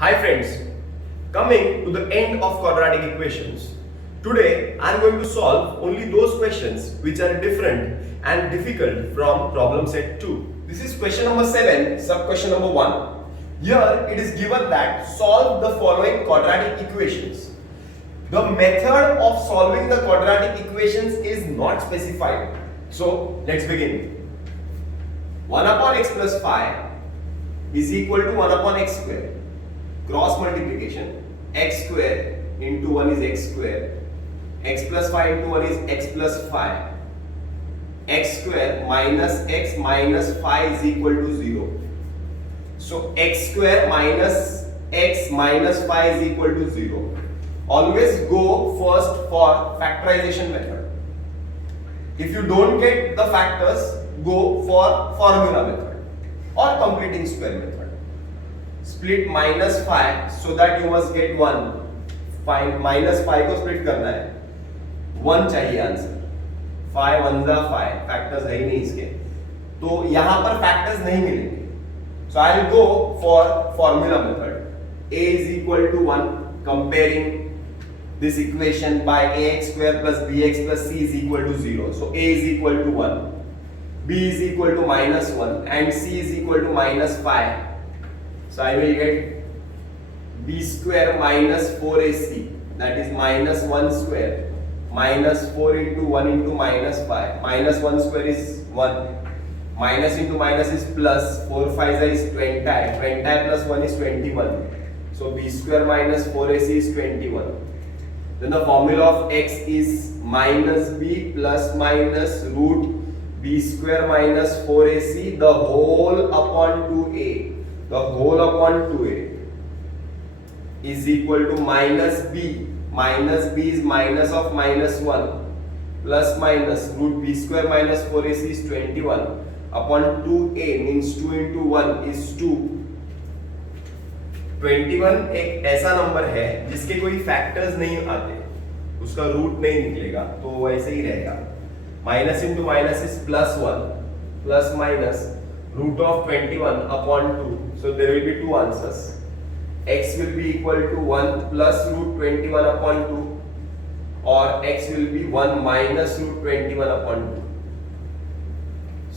Hi friends, coming to the end of quadratic equations. Today I am going to solve only those questions which are different and difficult from problem set 2. This is question number 7, sub question number 1. Here it is given that solve the following quadratic equations. The method of solving the quadratic equations is not specified. So let's begin. 1 upon x plus 5 is equal to 1 upon x square. Cross multiplication, x square into 1 is x square, x plus 5 into 1 is x plus 5, x square minus x minus 5 is equal to 0. So x square minus x minus 5 is equal to 0. Always go first for factorization method. If you don't get the factors, go for formula method or completing square method. Split minus 5 so that you must get 1. Find minus 5 को split करना है, 1 चाहिए answer. 5 1 जा 5, factors है ही नहीं इसके, तो यहाँ पर फैक्टर्स नहीं मिलेंगे. So I will go for formula method. A is equal to 1. Comparing this equation by ax square plus bx plus c is equal to 0. So A is equal to 1, b is equal to minus 1 and c is equal to minus 5. So I will get b square minus 4ac, that is minus 1 square minus 4 into 1 into minus 5. Minus 1 square is 1. Minus into minus is plus. 4 5 is 20. 20 plus 1 is 21. So b square minus 4ac is 21. Then the formula of x is minus b plus minus root b square minus 4ac the whole upon 2a. The whole upon 2a is equal to minus b. Minus b is minus of minus 1 plus minus root b square minus 4ac is 21 upon 2a means 2 into 1 is 2. 21 एक ऐसा number है जिसके कोई factors नहीं आते, उसका root नहीं निकलेगा, तो वैसे ही रहेगा. Minus into minus is plus 1 plus minus root of 21 upon 2. So there will be two answers. X will be equal to 1 plus root 21 upon 2 or x will be 1 minus root 21 upon 2.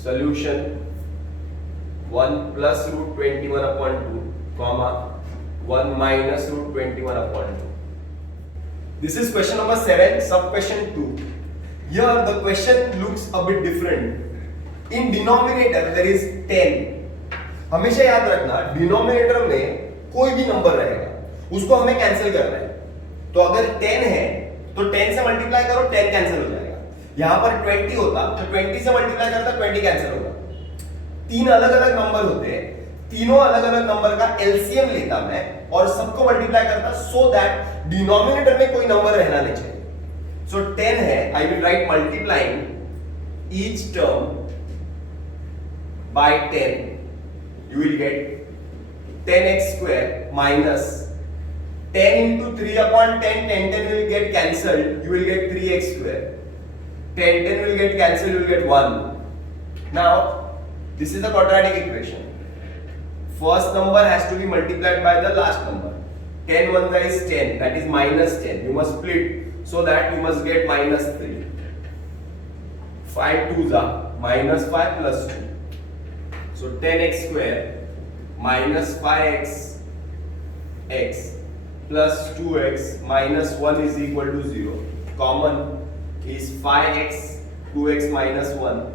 Solution 1 plus root 21 upon 2 comma 1 minus root 21 upon 2. This is question number 7, sub question 2. Here the question looks a bit different. In denominator there is 10. हमेशा याद रखना denominator में कोई भी number रहेगा उसको हमें cancel करना है. तो अगर 10 है तो 10 से मल्टीप्लाई करो, 10 कैंसिल हो जाएगा. यहाँ पर 20 होता तो 20 से मल्टीप्लाई करता 20 कैंसिल होगा. 3 अलग अलग नंबर होते हैं, तीनों अलग अलग नंबर का एलसीएम लेता मैं और सबको मल्टीप्लाई करता सो दैट डिनोमिनेटर में कोई नंबर रहना नहीं चाहिए. सो 10 है, आई will right multiplying each term by 10, you will get 10x square minus 10 into 3 upon 10, 10 will get cancelled, you will get 3x square. 10 will get cancelled, you will get 1. Now, this is the quadratic equation. First number has to be multiplied by the last number. 10 1 is 10, that is minus 10. You must split so that you must get minus 3. 5 2s are minus 5 plus 2. So 10x square minus 5x x plus 2x minus 1 is equal to 0. Common is 5x 2x minus 1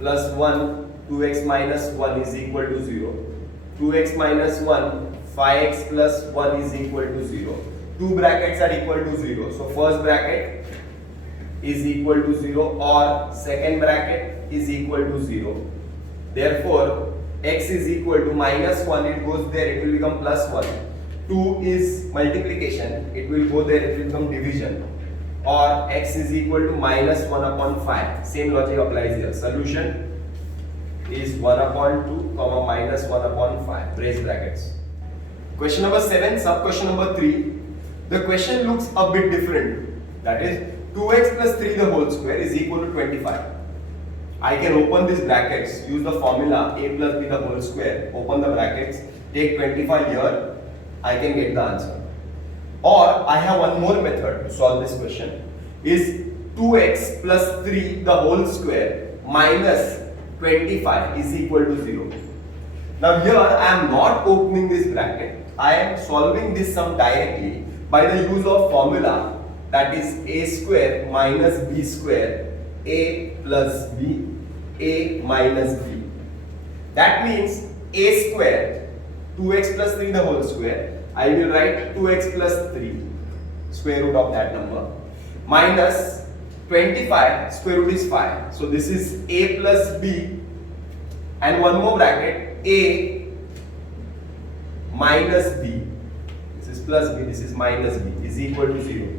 plus 1 2x minus 1 is equal to 0. 2x minus 1 5x plus 1 is equal to 0. Two brackets are equal to 0. So first bracket is equal to 0 or second bracket is equal to 0. Therefore, x is equal to minus 1, it goes there, it will become plus 1. 2 is multiplication, it will go there, it will become division. Or x is equal to minus 1 upon 5. Same logic applies here. Solution is 1 upon 2, comma minus 1 upon 5. Brace brackets. Question number 7, sub question number 3. The question looks a bit different. That is 2x plus 3 the whole square is equal to 25. I can open these brackets, use the formula a plus b the whole square, open the brackets, take 25 here, I can get the answer. Or I have one more method to solve this question, is 2x plus 3 the whole square minus 25 is equal to 0. Now here I am not opening this bracket, I am solving this sum directly by the use of formula, that is a square minus b square, a plus b, a minus b. That means a square, 2x plus 3 the whole square, I will write 2x plus 3, square root of that number, minus 25, square root is 5. So this is a plus b, and one more bracket, a minus b. This is plus b, this is minus b, is equal to 0.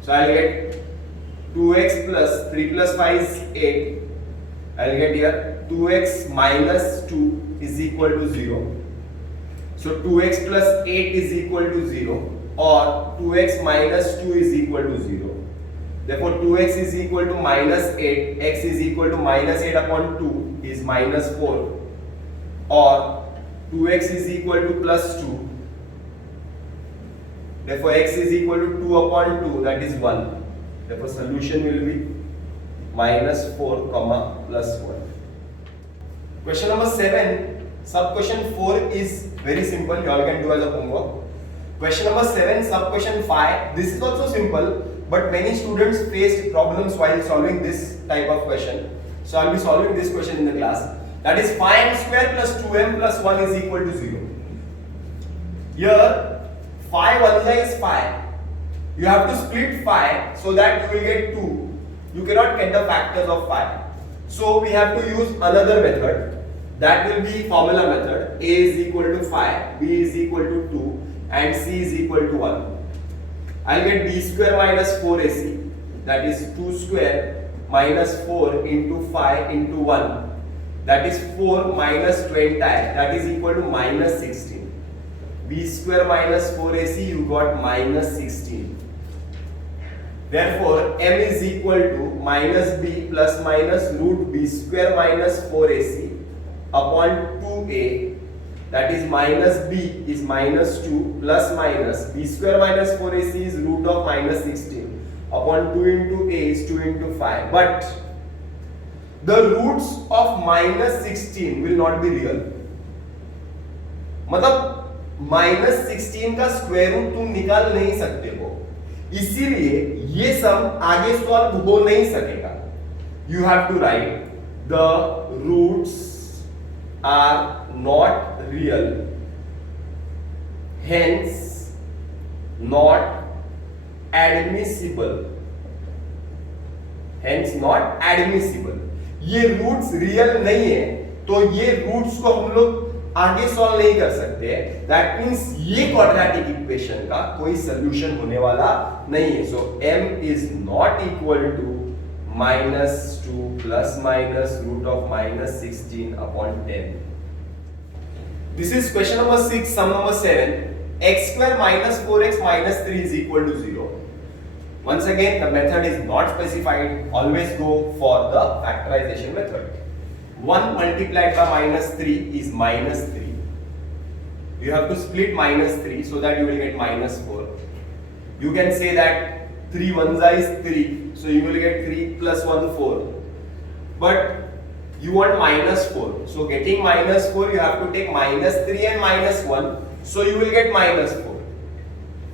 So I will get 2x plus 3 plus 5 is 8. I will get here 2x minus 2 is equal to 0. So 2x plus 8 is equal to 0, or 2x minus 2 is equal to 0. Therefore 2x is equal to minus 8, x is equal to minus 8 upon 2 is minus 4, or 2x is equal to plus 2. Therefore x is equal to 2 upon 2, that is 1. Therefore solution will be minus 4 comma plus 1. Question number 7, sub question 4 is very simple, you all can do as a homework. Question number 7, sub question 5, this is also simple, but many students faced problems while solving this type of question. So I will be solving this question in the class. That is 5m square plus 2m plus 1 is equal to 0. Here 5 1 is 5. You have to split 5 so that you will get 2. You cannot get the factors of 5. So we have to use another method. That will be formula method. A is equal to 5, B is equal to 2, and C is equal to 1. I'll get b square minus 4ac, that is 2 square minus 4 into 5 into 1, that is 4 minus 20, that is equal to minus 16. b square minus 4ac, you got minus 16. Therefore m is equal to minus b plus minus root b square minus 4ac upon 2a, that is minus b is minus 2 plus minus b square minus 4ac is root of minus 16 upon 2 into a is 2 into 5. But the roots of minus 16 will not be real. मतलब minus 16 का square root तुम निकाल नहीं सकते हो, इसीलिए ये सम आगे सॉल्व हो नहीं सकेगा. You have to write the roots are not real, hence not admissible. Hence not admissible. ये रूट्स रियल नहीं है तो ये रूट्स को हम लोग आगे सॉल्व नहीं कर सकते. दैट मींस ये क्वाड्रेटिक इक्वेशन का कोई सॉल्यूशन होने वाला नहीं है. So m is not equal to minus 2 plus minus root of minus 16 upon 10. This is question number 6, sum number 7. X square minus 4x minus 3 is equal to 0. Once again, the method is not specified. Always go for the factorization method. 1 multiplied by minus 3 is minus 3. You have to split minus 3 so that you will get minus 4. You can say that 3 ones is 3, so you will get 3 plus 1 4. But you want minus 4. So getting minus 4, you have to take minus 3 and minus 1. So you will get minus 4.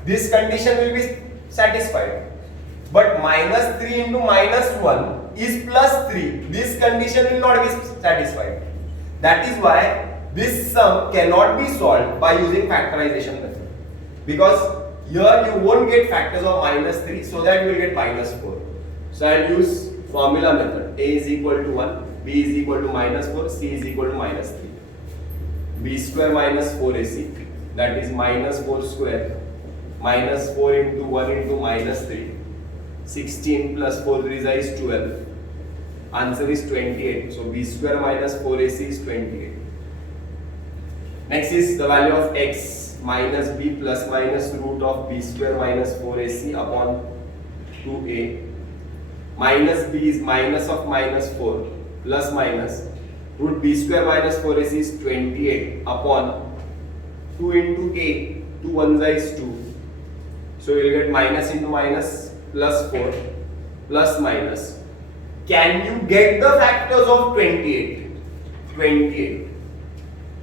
This condition will be satisfied. But minus 3 into minus 1 is plus 3. This condition will not be satisfied. That is why this sum cannot be solved by using factorization method. Because here you won't get factors of minus 3, so that you will get minus 4. So I will use formula method. A is equal to 1, B is equal to minus 4, C is equal to minus 3. B square minus 4AC, that is minus 4 square, minus 4 into 1 into minus 3. 16 plus 4 3 is 12. Answer is 28. So B square minus 4AC is 28. Next is the value of x minus b plus minus root of b square minus 4ac upon 2a. Minus b is minus of minus 4 plus minus root b square minus 4ac is 28 upon 2 into a, 2 1 is 2. So you will get minus into minus plus 4 plus minus. Can you get the factors of 28? 28.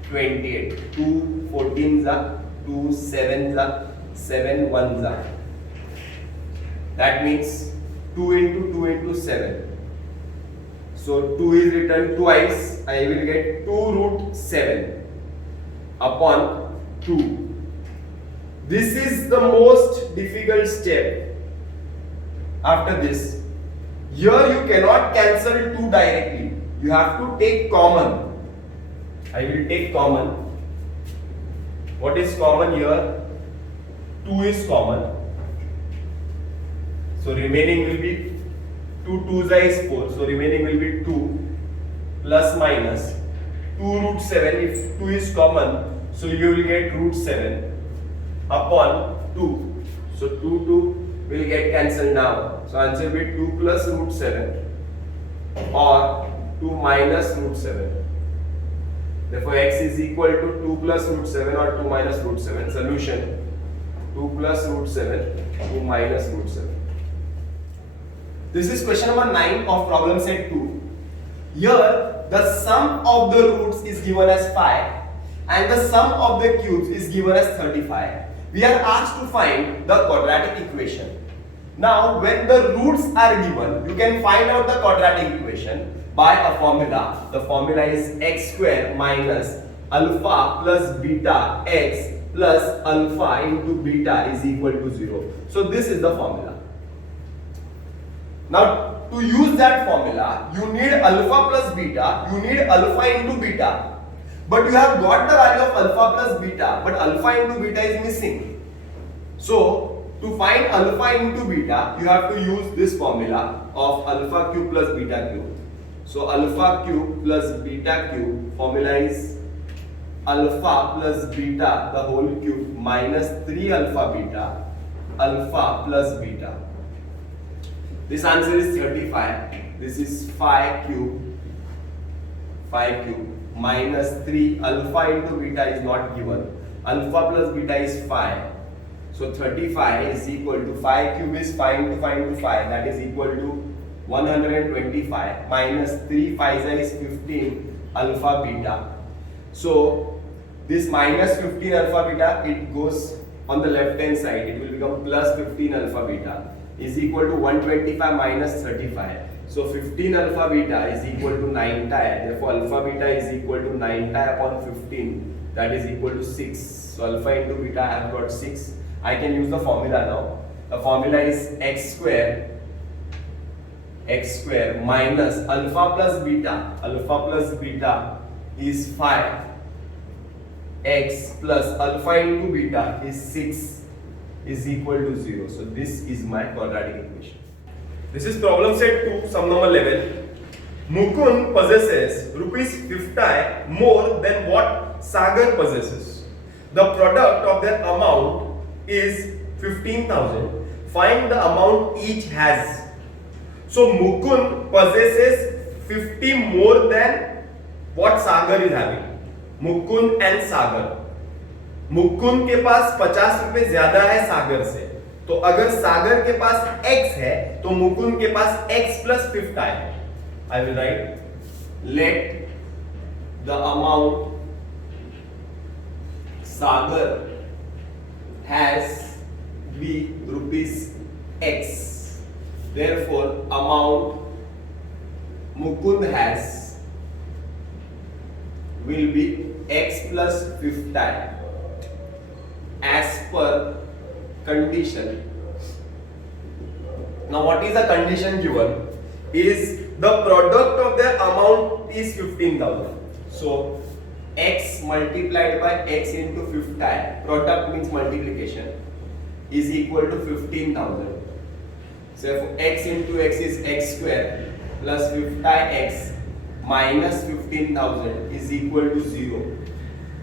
28. 2 14s are, 2 7s are, 7 1s are. That means 2 into 2 into 7. So 2 is written twice. I will get 2 root 7 upon 2. This is the most difficult step. After this, here you cannot cancel 2 directly. You have to take common. I will take common. What is common here? 2 is common. So remaining will be 2 2s is 4. So remaining will be 2 plus minus 2 root 7. If 2 is common, so you will get root 7 upon 2. So 2 2 will get cancelled now. So answer will be 2 plus root 7 or 2 minus root 7. Therefore x is equal to 2 plus root 7 or 2 minus root 7. Solution: 2 plus root 7, 2 minus root 7. This is question number 9 of problem set 2. Here the sum of the roots is given as 5 and the sum of the cubes is given as 35. We are asked to find the quadratic equation. Now when the roots are given, you can find out the quadratic equation by a formula. The formula is x square minus alpha plus beta x plus alpha into beta is equal to 0. So this is the formula. Now to use that formula, you need alpha plus beta, you need alpha into beta. But you have got the value of alpha plus beta, but alpha into beta is missing. So to find alpha into beta, you have to use this formula of alpha cube plus beta cube. So alpha cube plus beta cube formula is alpha plus beta the whole cube minus 3 alpha beta, alpha plus beta. This answer is 35. This is 5 cube minus 3 alpha into beta is not given. Alpha plus beta is 5. So 35 is equal to 5 cube is 5 into 5 into 5, that is equal to 125 minus 3 5 is 15 alpha beta. So this minus 15 alpha beta, it goes on the left hand side, it will become plus 15 alpha beta is equal to 125 minus 35. So 15 alpha beta is equal to 9 tie. Therefore alpha beta is equal to 9 tie upon 15, that is equal to 6. So alpha into beta I have got 6. I can use the formula now. The formula is x square minus alpha plus beta. Alpha plus beta is 5. X plus alpha into beta is 6 is equal to 0. So this is my quadratic equation. This is problem set 2, sum number 11. Mukund possesses ₹50 more than what Sagar possesses. The product of their amount is 15,000. Find the amount each has. So Mukund possesses 50 more than what Sagar is having. Mukund and Sagar. Mukund के पास 50 रुपए ज्यादा है सागर से, तो अगर सागर के पास x है तो मुकुंद के पास x plus 50 है. I will write let the amount Sagar has be rupees x. Therefore amount Mukund has will be x plus 50 as per condition. Now what is the condition given? Is the product of their amount is 15,000. So x multiplied by x into 50, product means multiplication, is equal to 15,000. So if x into x is x square plus 50x minus 15,000 is equal to 0.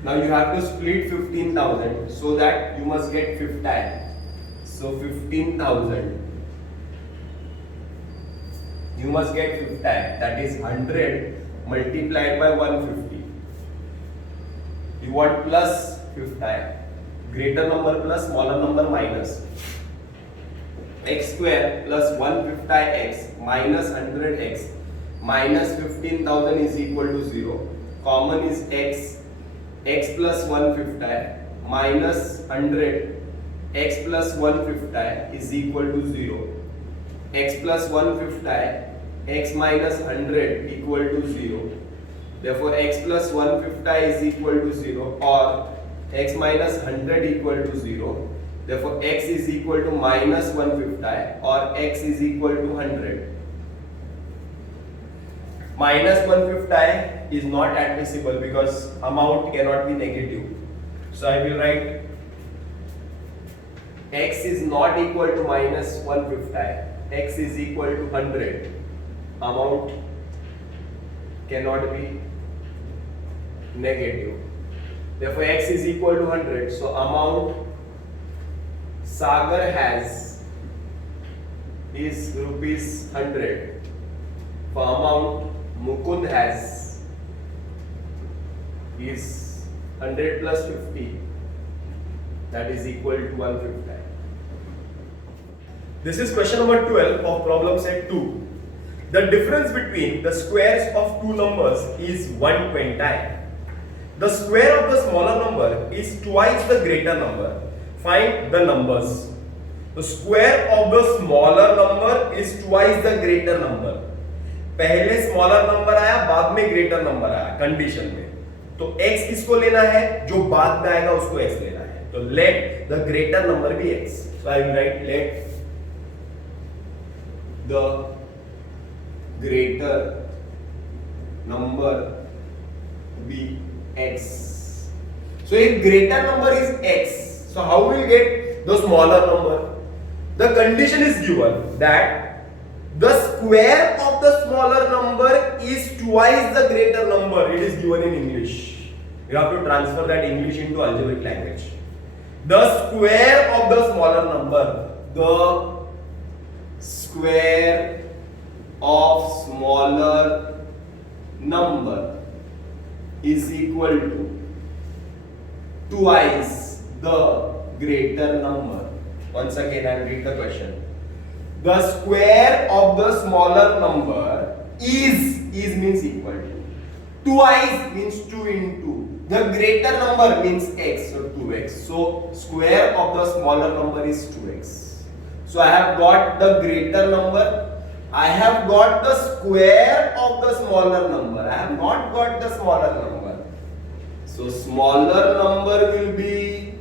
Now you have to split 15,000 so that you must get 50. So 15,000 you must get 50, that is 100 multiplied by 150. You want plus 50. greater number plus smaller number minus x square plus 150x minus 100x minus 15,000 is equal to 0. Common is x plus 150 minus 100 x plus 150 is equal to 0. X plus 150 x minus 100 equal to 0. Therefore x plus 150 is equal to 0 or x minus 100 equal to 0. Therefore x is equal to minus 150 or x is equal to 100. Minus 150 is not admissible because amount cannot be negative. So I will write x is not equal to minus 150. X is equal to 100. Amount cannot be negative. Therefore x is equal to 100. So amount Sagar has is rupees 100. For amount Mukund has is 100 plus 50, that is equal to 150. This is question number 12 of problem set 2. The difference between the squares of two numbers is 120. The square of the smaller number is twice the greater number. Find the numbers. The square of the smaller number is twice the greater number. पहले smaller number आया, बाद में greater number आया condition में, तो x किसको लेना है, जो बाद में आएगा उसको x लेना है. तो let the greater number be x. So I will write let the greater number be x. So if greater number is x, so how we will get the smaller number? The condition is given that the square of the smaller number is twice the greater number. It is given in English. You have to transfer that English into algebraic language. The square of the smaller number, the square of smaller number is equal to twice the greater number. Once again, I will read the question. The square of the smaller number is means equal to. Twice means 2 into. The greater number means x, so 2x. So square of the smaller number is 2x. So I have got the greater number. I have got the square of the smaller number. I have not got the smaller number. So smaller number will be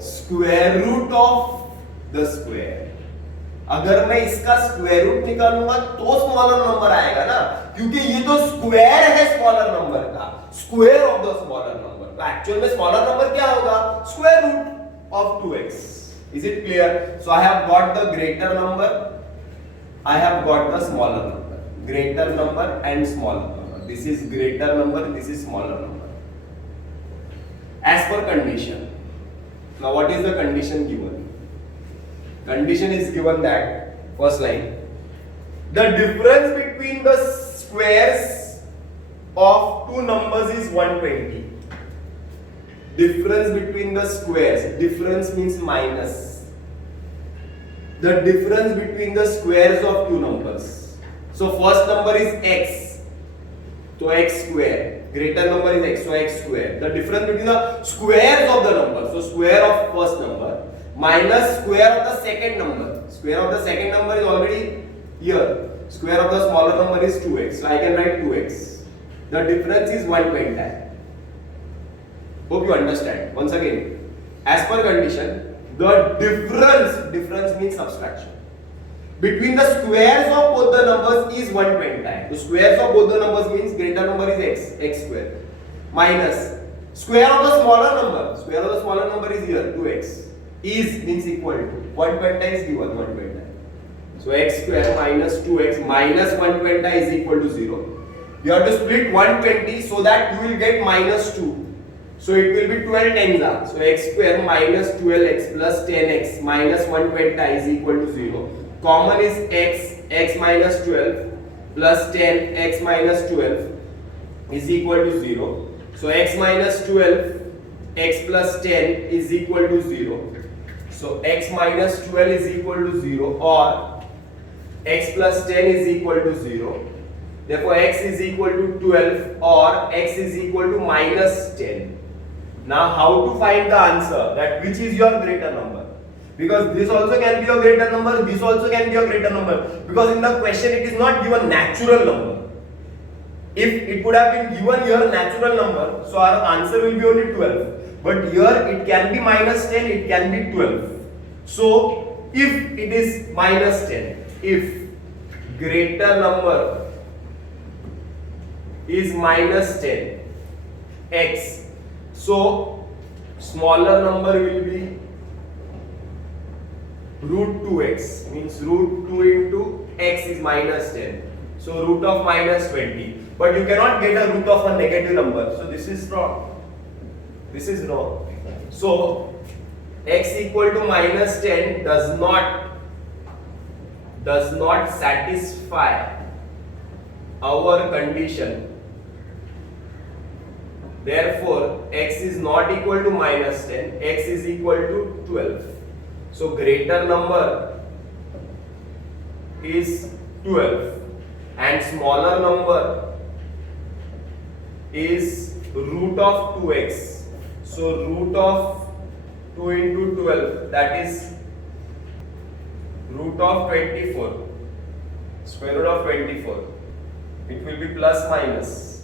square root of the square. अगर मैं इसका square root निकालूंगा तो smaller number आएगा ना, क्योंकि ये तो स्क्वायर है स्मॉलर नंबर का, square of the smaller number. तो एक्चुअल में स्मॉलर नंबर क्या होगा, square root of 2x. Is it clear? So I have got the greater number, I have got the smaller number. Greater number and smaller number. This is greater number, this is smaller number as per condition. Now what is the condition given? Condition is given that, first line, the difference between the squares of two numbers is 120. Difference between the squares, difference means minus. The difference between the squares of two numbers. So first number is x, so x square. Greater number is x, so x square. The difference between the squares of the number, so square of first number minus square of the second number. Square of the second number is already here. Square of the smaller number is 2x. So I can write 2x. The difference is 120. Hope you understand. Once again, as per condition, the difference means subtraction. Between the squares of both the numbers is 120. The squares of both the numbers means greater number is x, x square. Minus square of the smaller number. Square of the smaller number is here, 2x. Is means equal to 120 is given 120. So x square minus 2x minus 120 is equal to 0. You have to split 120 so that you will get minus 2. So it will be 12 times up. So x square minus 12x plus 10x minus 120 is equal to 0. Common is x minus 12 plus 10 x minus 12 is equal to 0. So x minus 12 x plus 10 is equal to 0. So x minus 12 is equal to 0, or x plus 10 is equal to 0. Therefore x is equal to 12 or x is equal to minus 10. Now how to find the answer, that which is your greater number? Because this also can be your greater number, this also can be your greater number, because in the question it is not given natural number. If it would have been given here natural number, so our answer will be only 12. But here it can be minus 10, it can be 12. So if it is minus 10, if greater number is minus 10 x, so smaller number will be root 2x, means root 2 into x is minus 10, so root of minus 20. But you cannot get a root of a negative number, so this is wrong. This is wrong. So x equal to minus 10 does not satisfy our condition. Therefore x is not equal to minus 10, x is equal to 12. So greater number is 12 and smaller number is root of 2x. So root of 2 into 12, that is root of 24, square root of 24. It will be plus minus.